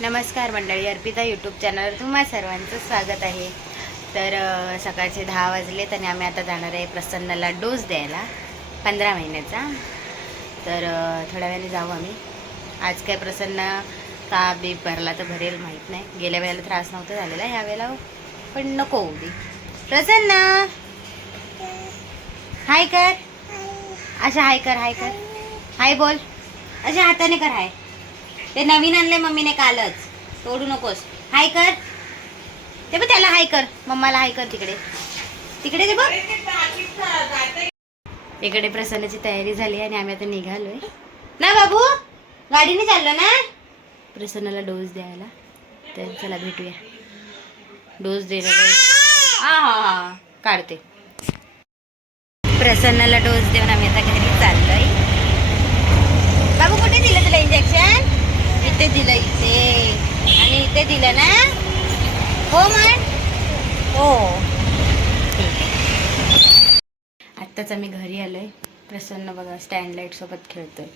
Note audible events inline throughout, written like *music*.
नमस्कार मंडळी अर्पिता यूट्यूब चॅनलवर तुम्हा सर्वांचं स्वागत आहे. तर सकाळचे दहा वाजलेत आणि आम्ही आता जाणार आहे प्रसन्नला डोस द्यायला पंधरा महिन्याचा. तर थोड्या वेळाने जाऊ आम्ही. आज काय प्रसन्न का बीप भरला तर भरेल माहीत नाही. गेल्या वेळेला त्रास नव्हता झालेला ह्या वेळेला पण नको दे. प्रसन्न! हाय कर. अशा हाय कर हाय कर. हाय बोल. अशा हाताने कर हाय. ते नवीन आणले मम्मीने कालच. तोडू नकोस. हाय कर. ते बघ त्याला हाय कर. मम्माला हाय कर तिकडे. तिकडे ते बघ. इकडे प्रसन्नाची तयारी झाली आणि आम्ही आता निघालोय. ना बाबू? गाडीने चाललो ना? प्रसन्नाला डोस द्यायला. तर चला भेटूया. डोस द्यायला हा हा हा. काढते. प्रसन्नाला डोस देऊन आम्ही आता घरी चाललोय बाबू कुठे दिलं तुला इंजेक्शन इथे दिलं इथे दिलं ना? हो म्हण हो. आत्ताच आम्ही घरी आलोय. प्रसन्न बघा स्टँड लाइट सोबत खेळतोय.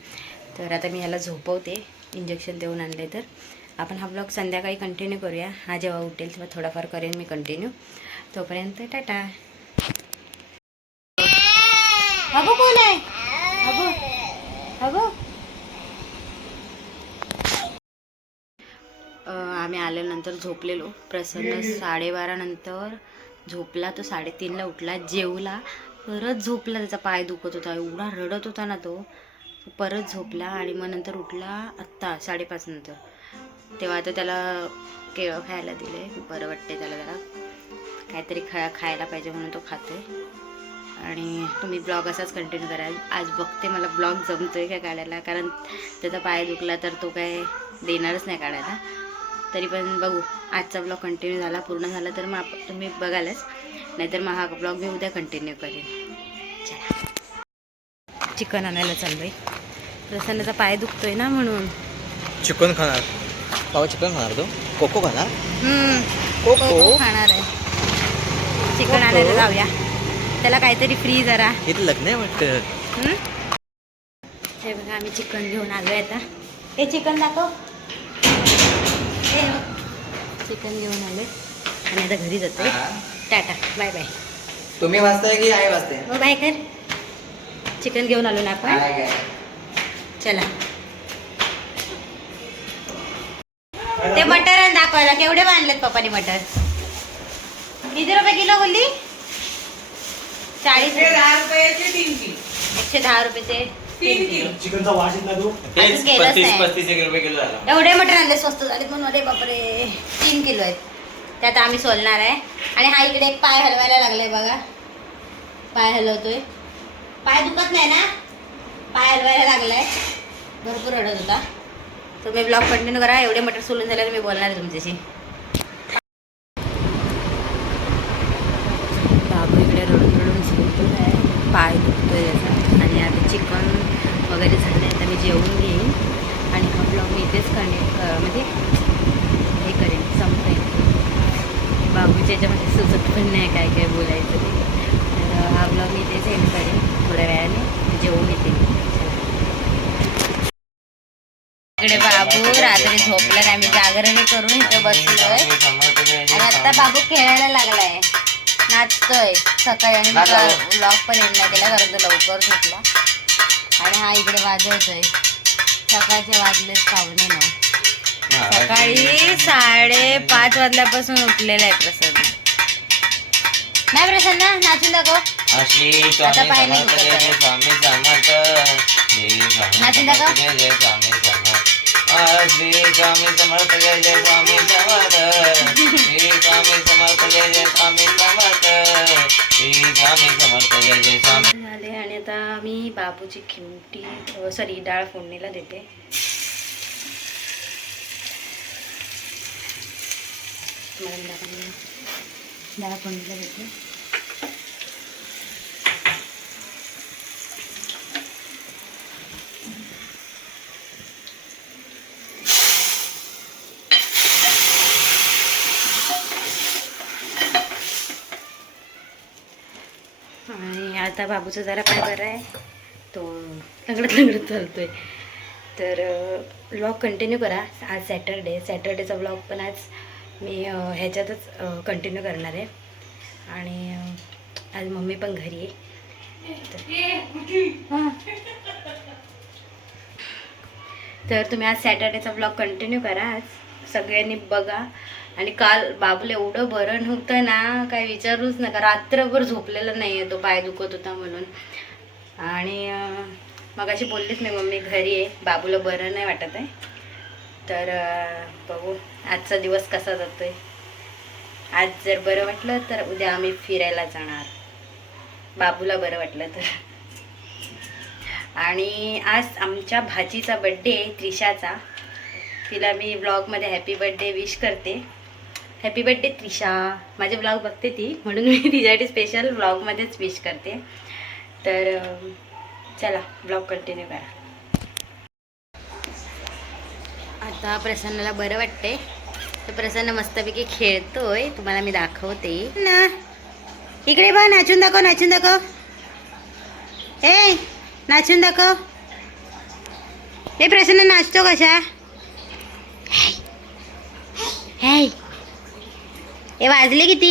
तर आता मी ह्याला झोपवते. इंजेक्शन देऊन आणले तर. आपण हा ब्लॉग संध्याकाळी कंटिन्यू करूया. हा जेव्हा उठेल तेव्हा थोडाफार करेन मी कंटिन्यू तोपर्यंत टाटा. अगो कोण आहे? अगो अगो. आल्यानंतर झोपलेलो. प्रसन्न साडेबारा नंतर झोपला तो साडेतीनला उठला जेवला. परत झोपला त्याचा पाय दुखत होता. एवढा रडत होता ना तो. परत झोपला आणि मग नंतर उठला आत्ता साडेपाच नंतर. तेव्हा आता त्याला केळं खायला दिले. बरं वाटते त्याला जरा. काहीतरी खा खायला पाहिजे म्हणून तो खातोय. आणि तुम्ही ब्लॉग असाच कंटिन्यू करा. आज बघते मला ब्लॉग जमतोय का काढायला? कारण त्याचा पाय दुखला तर तो काय देणारच नाही काढायला. तरी पण बघू. आजचा ब्लॉग कंटिन्यू झाला पूर्ण झाला तर मग तुम्ही बघालच. नाहीतर मग हा ब्लॉग मी उद्या कंटिन्यू करेन. चला. चिकन आणायला चाललोय. प्रसन्नाचा पाय दुखतोय ना म्हणून. चिकन खाणार. बाबा चिकन खाणार तो? कोको खाणार? कोको? खाणार आहे. चिकन आणायला जाऊया. त्याला काहीतरी फ्री जरा. इथं लग्न आहे वाटतं. हं? बघा आम्ही चिकन घेऊन आलोय आता. हे चिकन दाखव. चिकन घेऊन आलोय आणि आता घरी जातोय टाटा. बाय बाय तुम्ही वाचताय की आई वाचते? हो बाय कर. चिकन घेऊन आलो ना आपण. चला. ते मटर दाखवायला. केवढे बांधलेत पप्पानी मटर? किती रुपये किलो बोलली? चाळीस एकशे दहा रुपयाचे. तीन किलो. चिकनचा वास येत नाही तो. अजून केलंच पस्तीस नाही. पस्तीस एक रुपये किलो झाला. एवढे मटर आणले स्वस्त झाले म्हणून. अरे बापरे. तीन किलो आहेत. त्यात आम्ही सोलणार आहे. आणि हा इकडे एक पाय हलवायला लागलाय बघा. पाय हलवतोय. पाय दुखत नाही ना? पाय हलवायला लागलाय. भरपूर रडत होता. तुम्ही ब्लॉग कंटिन्यू करा. एवढे मटर सोलून झाल्यावर मी बोलणार आहे तुमच्याशी. बाबू इकडे रडून रडून झोपत आहे पाय दुखतोय त्याचा आणि आता चिकन वगैरे झालं आहे तर मी जेवून घेईन. आणि हा ब्लॉग मी इथेच कनेक्ट म्हणजे हे करेन संपेन बाबूच्या याच्यामध्ये सुचत पण नाही काय काय बोलायचं ते. तर हा ब्लॉग मी इथेच एंड करेन. थोड्या वेळाने जेवून येते मी. इकडे बाबू रात्री झोपला नाही. आम्ही जागरण करून इथं बसलोय. आणि आता बाबू खेळायला लागलाय. नाचतोय. सकाळी आणि. ब्लॉग पण एंड नाही केला कारण तो लवकर झोपला. आणि हा इकडे वाजवतोय. सकाळचे वाजलेच पावणे नऊ सकाळी साडेपाच वाजल्यापासून उठलेला आहे प्रसन्न. नाही प्रसन्न? नाचून दाखव. श्री आता पाय नाही. जय स्वामी समर्थ. श्री स्वामी नाचून समर्थ दाखव. जय जय स्वामी समर्थ. श्री स्वामी समर्थ जय जय स्वामी समर्थ. श्री स्वामी समर्थ जय जय स्वामी झाले आणि आता मी बाबूची खिमटी सॉरी डाळ फोडणीला देते. मला डाळ फोडणीला देते आणि आता बाबूचा जरा काय बरं आहे. तो लंगडत लंगडत चालतोय. तर ब्लॉग कंटिन्यू करा. आज सॅटरडे सॅटरडेचा ब्लॉग पण आज मी ह्याच्यातच कंटिन्यू करणार आहे. आणि आज मम्मी पण घरी आहे. तर-. तर तुम्ही आज सॅटर्डेचा ब्लॉग कंटिन्यू करा आज. सगळ्यांनी बघा. आणि काल बाबूला एवढं बरं नव्हतं ना काय विचारूच नका. रात्रभर झोपलेलं नाही आहे तो पाय दुखत होता म्हणून. आणि मग अशी बोललीच नाही मम्मी घरी आहे. बाबूला बरं नाही वाटत आहे. तर बघू आजचा दिवस कसा जातो आहे आज जर बरं वाटलं तर उद्या आम्ही फिरायला जाणार. बाबूला बरं वाटलं तर. आणि आज आमच्या भाचीचा बड्डे आहे त्रिशाचा. तिला मी ब्लॉगमध्ये हॅपी बड्डे विश करते. Happy birthday Trisha. माझे ब्लॉग बघते ती म्हणून मी तिच्यासाठी स्पेशल ब्लॉगमध्येच विश करते. तर चला ब्लॉग कंटिन्यू करा. आता प्रसन्नाला बरं वाटते तर प्रसन्न मस्तपैकी खेळतोय. तुम्हाला मी दाखवते. ना. इकडे बा नाचून दाखव नाचून दाखव. ए नाचून दाखव. हे प्रसन्न नाचतो कशा? हे हे वाजले किती?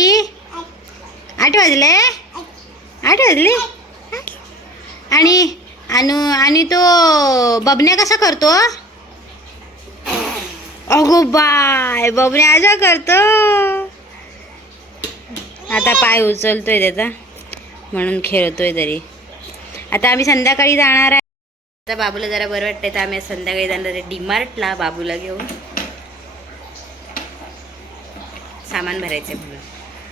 आठ वाजले? आठ वाजले? आणि आणि आणि तो बबण्या कसा करतो? अगो बाय बबन्या असा करतो. आता पाय उचलतोय त्याचा म्हणून खेळतोय तरी. आता आम्ही संध्याकाळी जाणार आहे. आता बाबूला जरा बरं वाटतंय तर आम्ही संध्याकाळी जाणार आहे. डीमार्टला बाबूला घेऊन. सामान भरायचं. म्हणून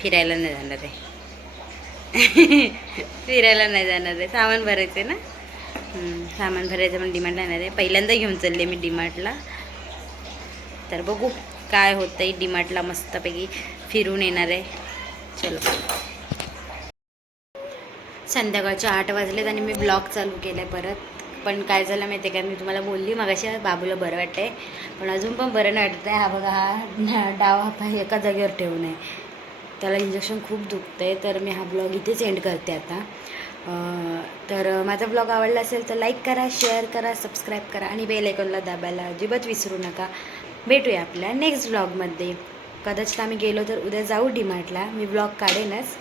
फिरायला नाही जाणार आहे. *laughs* फिरायला नाही जाणार आहे. सामान भरायचं आहे ना सामान भरायचं म्हणून डीमार्टला येणार आहे. पहिल्यांदा घेऊन चालले मी डिमार्टला तर बघू काय होतं आहे डिमार्टला मस्तपैकी फिरून येणार आहे. चलो. संध्याकाळचे आठ वाजलेत आणि मी ब्लॉग चालू केला आहे परत. पण काय झालं माहिती आहे का? मी तुम्हाला बोलली मगाशी बाबूला बरं वाटतंय पण अजून पण बरं नाही वाटत आहे. हा बघा हा डाव हा एका जागेवर ठेवू नये त्याला इंजेक्शन खूप दुखतं आहे तर मी हा ब्लॉग इथेच एंड करते आता. तर माझा ब्लॉग आवडला असेल तर लाईक करा शेअर करा सबस्क्राईब करा आणि बेल आयकॉनला दाबायला अजिबात विसरू नका. भेटूया आपल्या नेक्स्ट ब्लॉगमध्ये कदाचित आम्ही गेलो तर उद्या जाऊ डीमार्टला मी ब्लॉग काढेनच.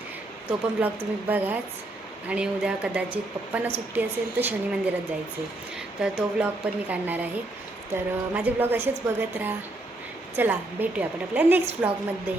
तो पण ब्लॉग तुम्ही बघाच. आणि उद्या कदाचित पप्पांना सुट्टी असेल तर शनी मंदिरात जायचं. आहे तर तो ब्लॉग पण मी काढणार आहे. तर माझे ब्लॉग असेच बघत राहा. चला भेटूया आपण आपल्या नेक्स्ट ब्लॉगमध्ये